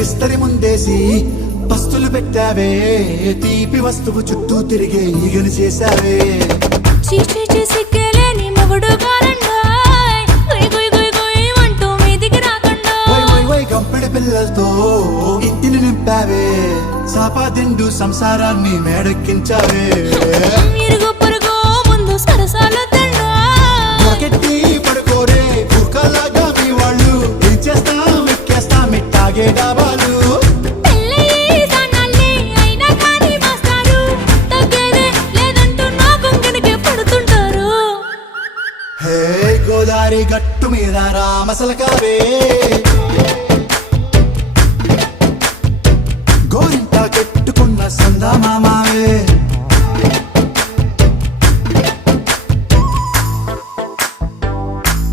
విస్తరి ముందేసి పస్తులు పెట్టావే తీపి వస్తువు చుట్టూ తిరిగే ఈగలు చేశావే చీచి సిగ్గలేని మొగుడు గారండోయ్ గుయ్ గుయ్ గుయ్ గుయ్ అంటూ మీదికి రాకండో వై వై వై గంపెడి పిల్లలతో ఇంటిని నింపావే సాపాదిండు సంసారాన్ని మేడెక్కించావే ఇరుగు పొరుగు ముందు సరసాలొద్దండో నాకెట్టి పడుకోరే కుక్కలాగా మీ వాళ్ళు ఏం చేస్తాం ఎక్కేస్తాం ఇట్టాగే డాబాలు పెళ్ళయి సానాల్ని అయినా కానీ మాస్తారు తగ్గేదే లేదంటూ నా కొంగనికే పడుతుంటారు హే గోదారి గట్టు మీద రామసలకావే గోరింట కట్టుకున్న సందామా